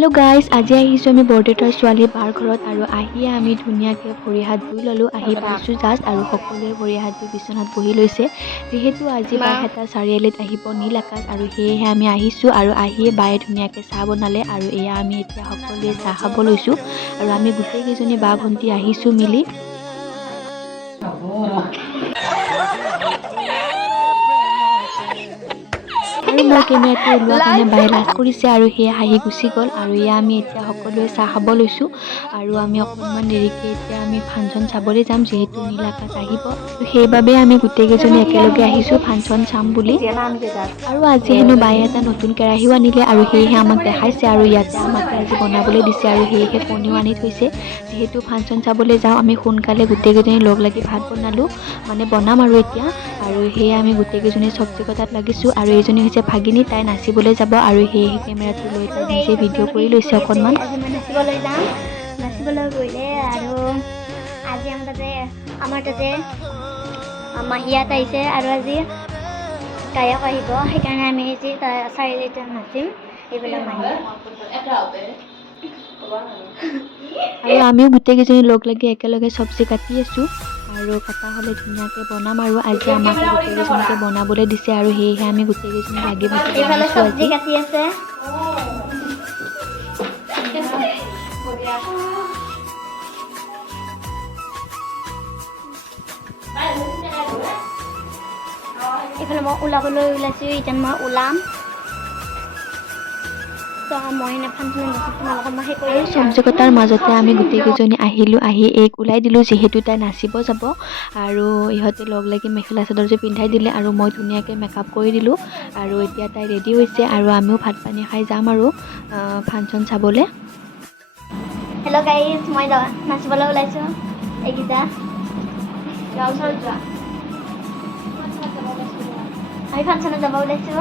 Hello' guys, আজি আহিছোঁ আমি বৰদেউতাৰ ছোৱালী বাৰ ঘৰত আৰু আহিয়ে আমি ধুনীয়াকৈ ভৰি হাত ধুই ল'লোঁ। আহি পাইছোঁ জাষ্ট আৰু সকলোৱে ভৰি হাত ধুই বিচনাত বহি লৈছে। যিহেতু আজি বাইহাটা চাৰিআলিত আহিব নীল আকাশ আৰু সেয়েহে আমি আহিছোঁ আৰু আহিয়ে বায়ে ধুনীয়াকৈ চাহ বনালে আৰু এয়া আমি এতিয়া সকলোৱে চাহ খাব লৈছোঁ আৰু আমি গোটেইকেইজনী বা ভণ্টি আহিছোঁ মিলি। আৰু মই কেমেৰাটো ওলোৱা কাৰণে বায়ে লাজ কৰিছে আৰু সেয়া হাঁহি গুচি গ'ল আৰু এয়া আমি এতিয়া সকলোৱে চাহ খাব লৈছোঁ আৰু আমি অকণমান দেৰিকৈ এতিয়া আমি ফাংচন চাবলৈ যাম যিহেতু নীল আকাশ আহিব আৰু সেইবাবে আমি গোটেইকেইজনী একেলগে আহিছোঁ ফাংচন চাম বুলি। আৰু আজি হেনো বায়ে এটা নতুন কেৰাহীও আনিলে আৰু সেয়েহে আমাক দেখাইছে আৰু ইয়াতে আমাকে আজি বনাবলৈ দিছে আৰু সেয়েহে কণীও আনি থৈছে। যিহেতু ফাংচন চাবলৈ যাওঁ আমি সোনকালে গোটেইকেইজনী লগ লাগি ভাত বনাম আৰু এতিয়া আৰু সেয়ে আমি গোটেইকেইজনী চব্জি কটাত লাগিছোঁ আৰু এইজনী হৈছে ভাগিনী, তাই নাচিবলৈ যাব আৰু সেয়েহে কেমেৰাটো লৈ তাই নিজে ভিডিঅ' কৰি লৈছে অকণমান। নাচিবলৈ যাম, নাচিবলৈ গ'লে আৰু আজি আমাৰ তাতে মাহীয়াত আহিছে আৰু আজি গায়ক আহিব, সেইকাৰণে আমি আজি চাৰিআলিতে নাচিম এইবিলাক মাহীয়া। আৰু আমিও গোটেইকেইজনী লগ লাগি একেলগে চব্জি কাটি আছোঁ আৰু কটা হ'লে ধুনীয়াকৈ বনাম আৰু আজি আমাকে গোটেইকেইজনীকে বনাবলৈ দিছে আৰু সেয়েহে আমি গোটেইকেইজনী লাগি ভাগি এইফালে বনাইছোঁ চব্জি আজি। কাটি আছে। এইফালে মই ওলাবলৈ ওলাইছোঁ, এতিয়া মই ওলাম। আৰু চব্জি কটাৰ মাজতে আমি গোটেইকেইজনী আহিলোঁ, আহি এইক ওলাই দিলোঁ যিহেতু তাই নাচিব যাব আৰু ইহঁতে লগ লাগি মেখেলা চাদৰযোৰ পিন্ধাই দিলে আৰু মই ধুনীয়াকৈ মেকআপ কৰি দিলোঁ আৰু এতিয়া তাই ৰেডি হৈছে আৰু আমিও ভাত পানী খাই যাম আৰু ফাংচন চাবলৈ। হেল্ল' গাইজ, মই নাচিবলৈ ওলাইছোঁ। এইকেইটা আমি ফাংচনত যাব ওলাইছোঁ।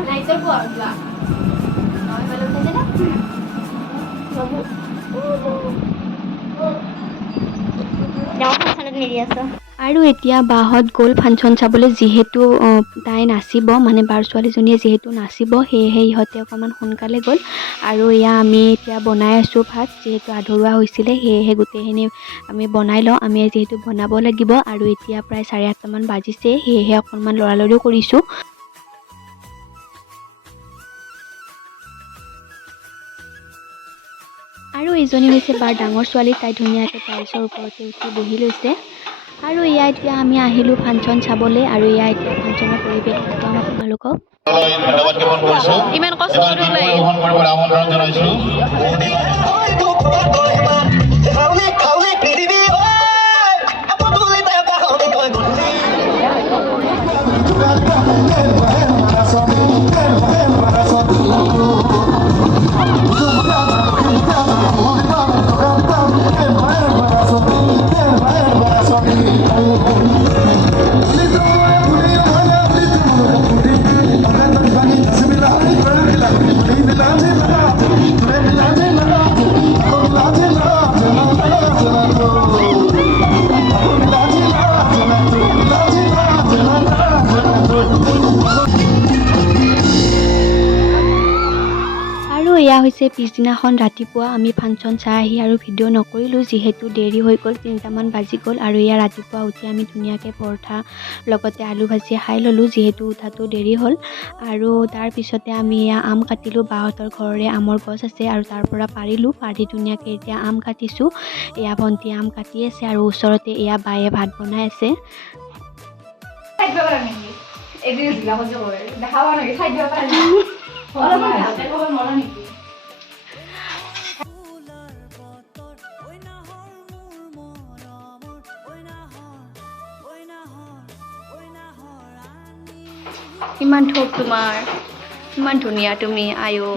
আৰু এতিয়া বাহঁত গ'ল ফাংচন চাবলৈ যিহেতু তাই নাচিব, মানে বাৰ ছোৱালীজনীয়ে যিহেতু নাচিব সেয়েহে ইহঁতে অকণমান সোনকালে গ'ল আৰু এয়া আমি এতিয়া বনাই আছোঁ ভাত, যিহেতু আধৰুৱা হৈছিলে সেয়েহে গোটেইখিনি আমি বনাই লওঁ। আমি যিহেতু বনাব লাগিব আৰু এতিয়া প্ৰায় 8:30মান বাজিছে সেয়েহে অকণমান লৰালৰিও কৰিছোঁ। আৰু এইজনী হৈছে বাৰ ডাঙৰ ছোৱালী, তাই ধুনীয়াকৈ টাইলছৰ ওপৰতে উঠি বহি লৈছে আৰু এয়া এতিয়া আমি আহিলোঁ ফাংচন চাবলৈ আৰু এয়া এতিয়া ফাংচনৰ পৰিৱেশ দেখুৱাম আপোনালোকক। ইমান কষ্ট কৰি ওলাই আমন্ত্ৰণ জনাইছোঁ। আৰু এয়া হৈছে পিছদিনাখন ৰাতিপুৱা আমি ফাংচন চাই আহি আৰু ভিডিঅ' নকৰিলোঁ যিহেতু দেৰি হৈ গ'ল, 3টামান বাজি গ'ল আৰু এয়া ৰাতিপুৱা উঠি আমি ধুনীয়াকৈ পৰঠা লগতে আলু ভাজি খাই ল'লোঁ যিহেতু উঠাটো দেৰি হ'ল আৰু তাৰপিছতে আমি এয়া আম কাটিলোঁ। বাহঁতৰ ঘৰৰে আমৰ গছ আছে আৰু তাৰ পৰা পাৰিলোঁ, পাৰি ধুনীয়াকৈ এতিয়া আম কাটিছোঁ। এয়া ভণ্টিয়ে আম কাটি আছে আৰু ওচৰতে এয়া বায়ে ভাত বনাই আছে। ইমান ঠোক তোমাৰ, ইমান ধুনীয়া তুমি আয়ো।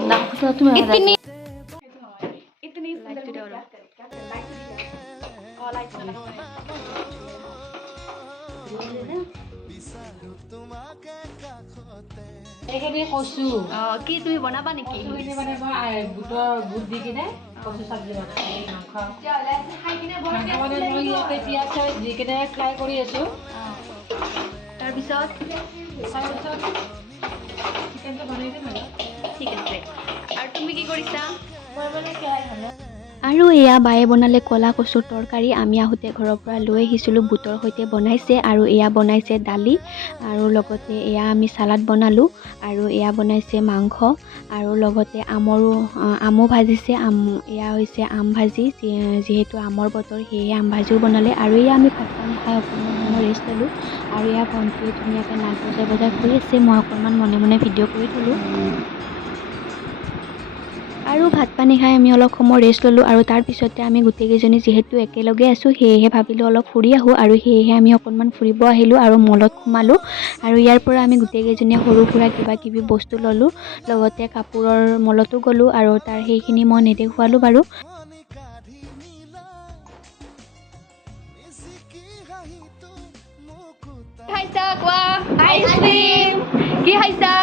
কচু কি তুমি বনাবা নেকি? বুটৰ বুট দি কিনে কচু চব্জি বনাই মাংস মানে মই ইয়াতে পিঁয়াজ চিয়াজ দি কিনে ফ্ৰাই কৰি আছোঁ। তাৰপিছত চিকেনটো বনাই দিম আৰু। ঠিক আছে। আৰু তুমি কি কৰিছা? আৰু এয়া বায়ে বনালে ক'লা কচুৰ তৰকাৰী। আমি আহোঁতে ঘৰৰ পৰা লৈ আহিছিলোঁ, বুটৰ সৈতে বনাইছে। আৰু এয়া বনাইছে দালি, আৰু লগতে এয়া আমি চালাড বনালোঁ, আৰু এয়া বনাইছে মাংস, আৰু লগতে আমো ভাজিছে। এয়া হৈছে আম ভাজি, যিহেতু আমৰ বতৰ সেয়েহে আম ভাজিও বনালে। আৰু এয়া আমি ভাত পানী খাই অকণমান সময় ৰেষ্ট ল'লোঁ। আৰু এয়া ভণ্টিয়ে ধুনীয়াকৈ নাচ বজাই কৰি আছে, মই অকণমান মনে মনে ভিডিঅ' কৰি থ'লোঁ। আৰু ভাত পানী খাই আমি অলপ সময় ৰেষ্ট ল'লোঁ। আৰু তাৰপিছতে আমি গোটেইকেইজনী যিহেতু একেলগে আছোঁ, সেয়েহে ভাবিলোঁ অলপ ফুৰি আহোঁ। আৰু সেয়েহে আমি অকণমান ফুৰিব আহিলোঁ আৰু মলত সোমালোঁ। আৰু ইয়াৰ পৰা আমি গোটেইকেইজনীয়ে সৰু সুৰা কিবা কিবি বস্তু ল'লোঁ, লগতে কাপোৰৰ মলতো গ'লোঁ, আৰু তাৰ সেইখিনি মই নেদেখুৱালোঁ বাৰু। খাইছা কোৱা? আইচক্ৰীম। কি খাইছা?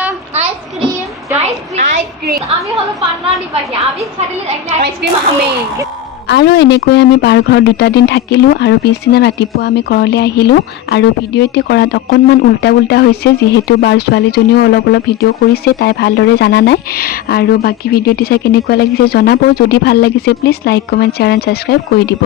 আইচক্ৰীম। আইচক্ৰীম। আমি হলো পান্না নিবাসী, আমি ছাদিলে আইসক্ৰীম খামেই। আৰু এনেকৈ আমি পাকঘৰত 2টা দিন থাকিলোঁ, আৰু পিছদিনা ৰাতিপুৱা আমি ঘৰলৈ আহিলোঁ। আৰু ভিডিঅ'টি কৰাত অকণমান উল্টা হৈছে, যিহেতু বাৰ ছোৱালীজনীও অলপ ভিডিঅ' কৰিছে, তাই ভালদৰে জানা নাই। আৰু বাকী ভিডিঅ'টি চাই কেনেকুৱা লাগিছে জনাব। যদি ভাল লাগিছে please like, comment, share and subscribe কৰি দিব।